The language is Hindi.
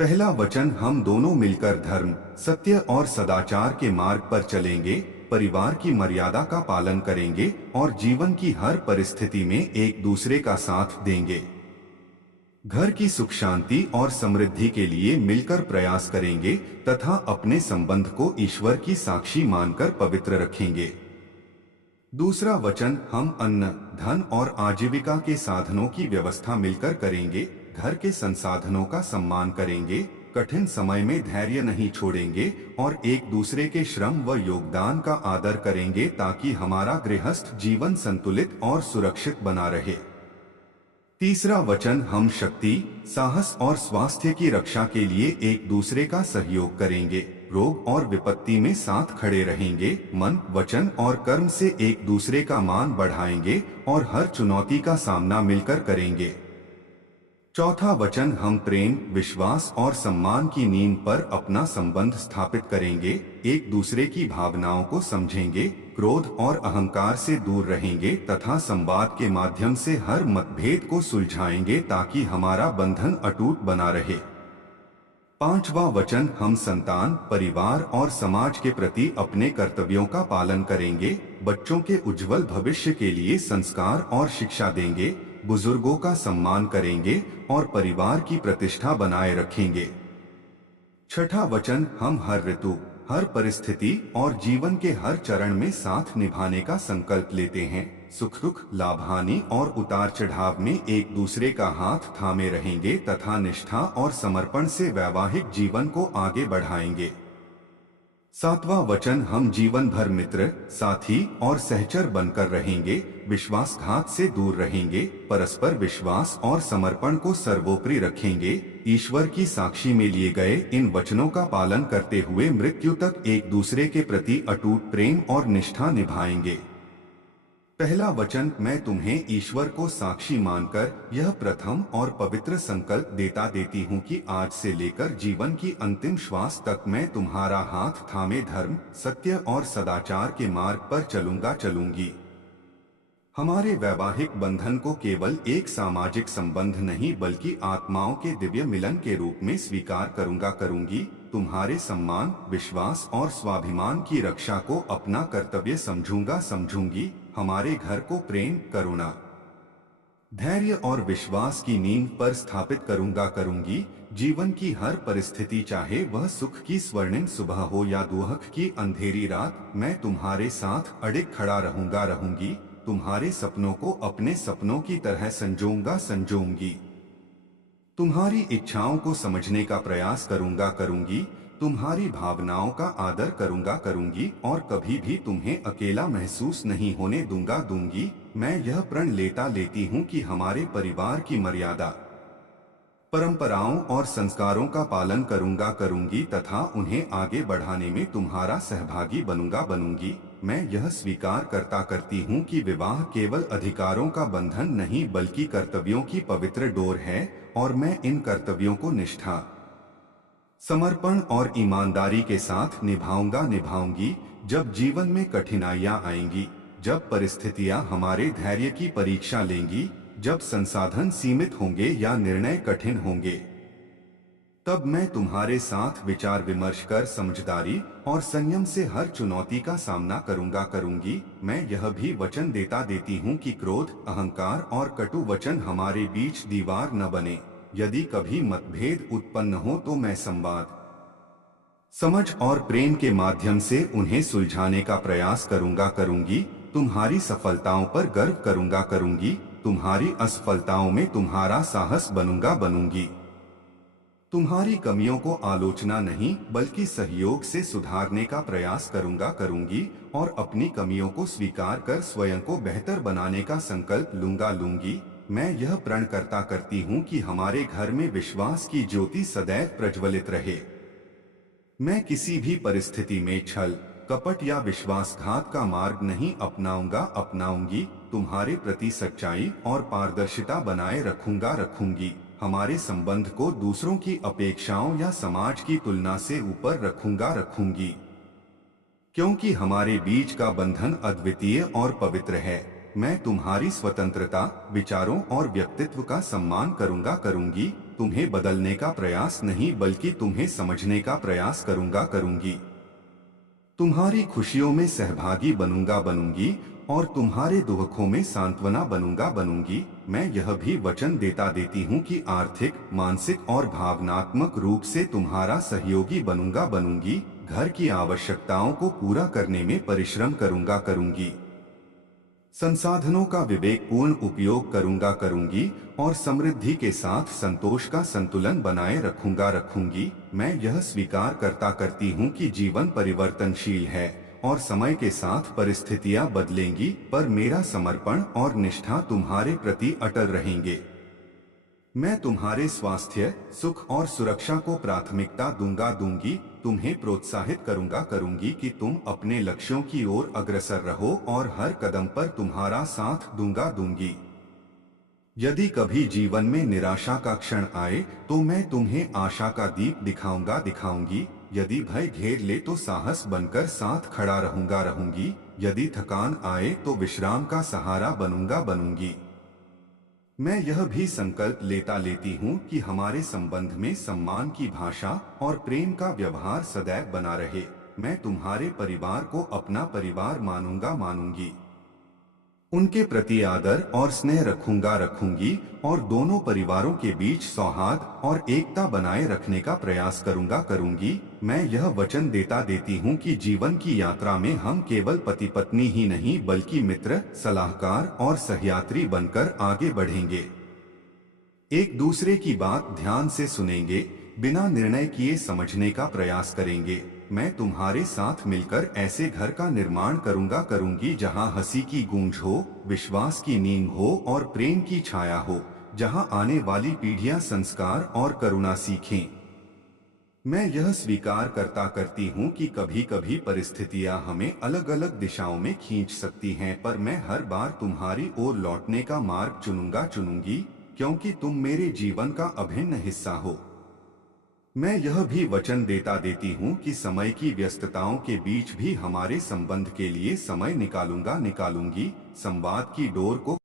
पहला वचन, हम दोनों मिलकर धर्म, सत्य और सदाचार के मार्ग पर चलेंगे, परिवार की मर्यादा का पालन करेंगे और जीवन की हर परिस्थिति में एक दूसरे का साथ देंगे। घर की सुख शांति और समृद्धि के लिए मिलकर प्रयास करेंगे तथा अपने संबंध को ईश्वर की साक्षी मानकर पवित्र रखेंगे। दूसरा वचन, हम अन्न, धन और आजीविका के साधनों की व्यवस्था मिलकर करेंगे, घर के संसाधनों का सम्मान करेंगे, कठिन समय में धैर्य नहीं छोड़ेंगे और एक दूसरे के श्रम व योगदान का आदर करेंगे ताकि हमारा गृहस्थ जीवन संतुलित और सुरक्षित बना रहे। तीसरा वचन, हम शक्ति, साहस और स्वास्थ्य की रक्षा के लिए एक दूसरे का सहयोग करेंगे, रोग और विपत्ति में साथ खड़े रहेंगे, मन, वचन और कर्म से एक दूसरे का मान बढ़ाएंगे और हर चुनौती का सामना मिलकर करेंगे। चौथा वचन, हम प्रेम, विश्वास और सम्मान की नींव पर अपना संबंध स्थापित करेंगे, एक दूसरे की भावनाओं को समझेंगे, क्रोध और अहंकार से दूर रहेंगे तथा संवाद के माध्यम से हर मतभेद को सुलझाएंगे ताकि हमारा बंधन अटूट बना रहे। पांचवा वचन, हम संतान, परिवार और समाज के प्रति अपने कर्तव्यों का पालन करेंगे, बच्चों के उज्जवल भविष्य के लिए संस्कार और शिक्षा देंगे, बुजुर्गों का सम्मान करेंगे और परिवार की प्रतिष्ठा बनाए रखेंगे। छठा वचन, हम हर ऋतु, हर परिस्थिति और जीवन के हर चरण में साथ निभाने का संकल्प लेते हैं, सुख दुख, लाभ हानि और उतार चढ़ाव में एक दूसरे का हाथ थामे रहेंगे तथा निष्ठा और समर्पण से वैवाहिक जीवन को आगे बढ़ाएंगे। सातवां वचन, हम जीवन भर मित्र, साथी और सहचर बनकर रहेंगे, विश्वासघात से दूर रहेंगे, परस्पर विश्वास और समर्पण को सर्वोपरि रखेंगे, ईश्वर की साक्षी में लिए गए इन वचनों का पालन करते हुए मृत्यु तक एक दूसरे के प्रति अटूट प्रेम और निष्ठा निभाएंगे। पहला वचन, मैं तुम्हें ईश्वर को साक्षी मानकर यह प्रथम और पवित्र संकल्प देती हूँ कि आज से लेकर जीवन की अंतिम श्वास तक मैं तुम्हारा हाथ थामे धर्म, सत्य और सदाचार के मार्ग पर चलूंगी। हमारे वैवाहिक बंधन को केवल एक सामाजिक संबंध नहीं बल्कि आत्माओं के दिव्य मिलन के रूप में स्वीकार करूंगी। तुम्हारे सम्मान, विश्वास और स्वाभिमान की रक्षा को अपना कर्तव्य समझूंगी। हमारे घर को प्रेम, करुणा, धैर्य और विश्वास की नींव पर स्थापित करूंगी। जीवन की हर परिस्थिति, चाहे वह सुख की स्वर्णिम सुबह हो या दुख की अंधेरी रात, मैं तुम्हारे साथ अडिग खड़ा रहूंगी। तुम्हारे सपनों को अपने सपनों की तरह संजोऊंगी। तुम्हारी इच्छाओं को समझने का प्रयास करूंगी। तुम्हारी भावनाओं का आदर करूंगी और कभी भी तुम्हें अकेला महसूस नहीं होने दूंगी। मैं यह प्रण लेती हूँ कि हमारे परिवार की मर्यादा, परंपराओं और संस्कारों का पालन करूंगी तथा उन्हें आगे बढ़ाने में तुम्हारा सहभागी बनूंगी। मैं यह स्वीकार करती हूँ कि विवाह केवल अधिकारों का बंधन नहीं बल्कि कर्तव्यों की पवित्र डोर है और मैं इन कर्तव्यों को निष्ठा, समर्पण और ईमानदारी के साथ निभाऊंगी। जब जीवन में कठिनाइयां आएंगी, जब परिस्थितियां हमारे धैर्य की परीक्षा लेंगी, जब संसाधन सीमित होंगे या निर्णय कठिन होंगे, तब मैं तुम्हारे साथ विचार विमर्श कर समझदारी और संयम से हर चुनौती का सामना करूंगी। मैं यह भी वचन देती हूँ कि क्रोध, अहंकार और कटु वचन हमारे बीच दीवार न बने। यदि कभी मतभेद उत्पन्न हो तो मैं संवाद, समझ और प्रेम के माध्यम से उन्हें सुलझाने का प्रयास करूंगी। तुम्हारी सफलताओं पर गर्व करूंगी। तुम्हारी असफलताओं में तुम्हारा साहस बनूंगी। तुम्हारी कमियों को आलोचना नहीं बल्कि सहयोग से सुधारने का प्रयास करूंगी और अपनी कमियों को स्वीकार कर स्वयं को बेहतर बनाने का संकल्प लूंगी। मैं यह प्रण करती हूँ कि हमारे घर में विश्वास की ज्योति सदैव प्रज्वलित रहे। मैं किसी भी परिस्थिति में छल, कपट या विश्वासघात का मार्ग नहीं अपनाऊंगी। तुम्हारे प्रति सच्चाई और पारदर्शिता बनाए रखूंगी। हमारे संबंध को दूसरों की अपेक्षाओं या समाज की तुलना से ऊपर रखूंगी, क्योंकि हमारे बीच का बंधन अद्वितीय और पवित्र है। मैं तुम्हारी स्वतंत्रता, विचारों और व्यक्तित्व का सम्मान करूंगी। तुम्हें बदलने का प्रयास नहीं बल्कि तुम्हें समझने का प्रयास करूंगी। तुम्हारी खुशियों में सहभागी बनूंगी और तुम्हारे दुखों में सांत्वना बनूंगी। मैं यह भी वचन देती हूँ कि आर्थिक, मानसिक और भावनात्मक रूप से तुम्हारा सहयोगी बनूंगी। घर की आवश्यकताओं को पूरा करने में परिश्रम करूंगी। संसाधनों का विवेकपूर्ण उपयोग करूंगी और समृद्धि के साथ संतोष का संतुलन बनाए रखूंगी। मैं यह स्वीकार करती हूँ कि जीवन परिवर्तनशील है और समय के साथ परिस्थितियां बदलेंगी, पर मेरा समर्पण और निष्ठा तुम्हारे प्रति अटल रहेंगे। मैं तुम्हारे स्वास्थ्य, सुख और सुरक्षा को प्राथमिकता दूंगी। तुम्हें प्रोत्साहित करूंगी कि तुम अपने लक्ष्यों की ओर अग्रसर रहो और हर कदम पर तुम्हारा साथ दूंगी। यदि कभी जीवन में निराशा का क्षण आए तो मैं तुम्हें आशा का दीप दिखाऊंगी। यदि भय घेर ले तो साहस बनकर साथ खड़ा रहूंगी। यदि थकान आए तो विश्राम का सहारा बनूंगी। मैं यह भी संकल्प लेती हूँ कि हमारे संबंध में सम्मान की भाषा और प्रेम का व्यवहार सदैव बना रहे। मैं तुम्हारे परिवार को अपना परिवार मानूंगी। उनके प्रति आदर और स्नेह रखूंगी और दोनों परिवारों के बीच सौहार्द और एकता बनाए रखने का प्रयास करूंगी। मैं यह वचन देती हूँ कि जीवन की यात्रा में हम केवल पति पत्नी ही नहीं बल्कि मित्र, सलाहकार और सहयात्री बनकर आगे बढ़ेंगे। एक दूसरे की बात ध्यान से सुनेंगे, बिना निर्णय किए समझने का प्रयास करेंगे। मैं तुम्हारे साथ मिलकर ऐसे घर का निर्माण करूंगी जहां हंसी की गूंज हो, विश्वास की नींव हो और प्रेम की छाया हो, जहां आने वाली पीढ़ियां संस्कार और करुणा सीखें। मैं यह स्वीकार करती हूँ कि कभी-कभी परिस्थितियां हमें अलग-अलग दिशाओं में खींच सकती हैं, पर मैं हर बार तुम्हारी ओर लौटने का मार्ग चुनूंगी, क्योंकि तुम मेरे जीवन का अभिन्न हिस्सा हो। मैं यह भी वचन देती हूँ कि समय की व्यस्तताओं के बीच भी हमारे संबंध के लिए समय निकालूंगी। संवाद की डोर को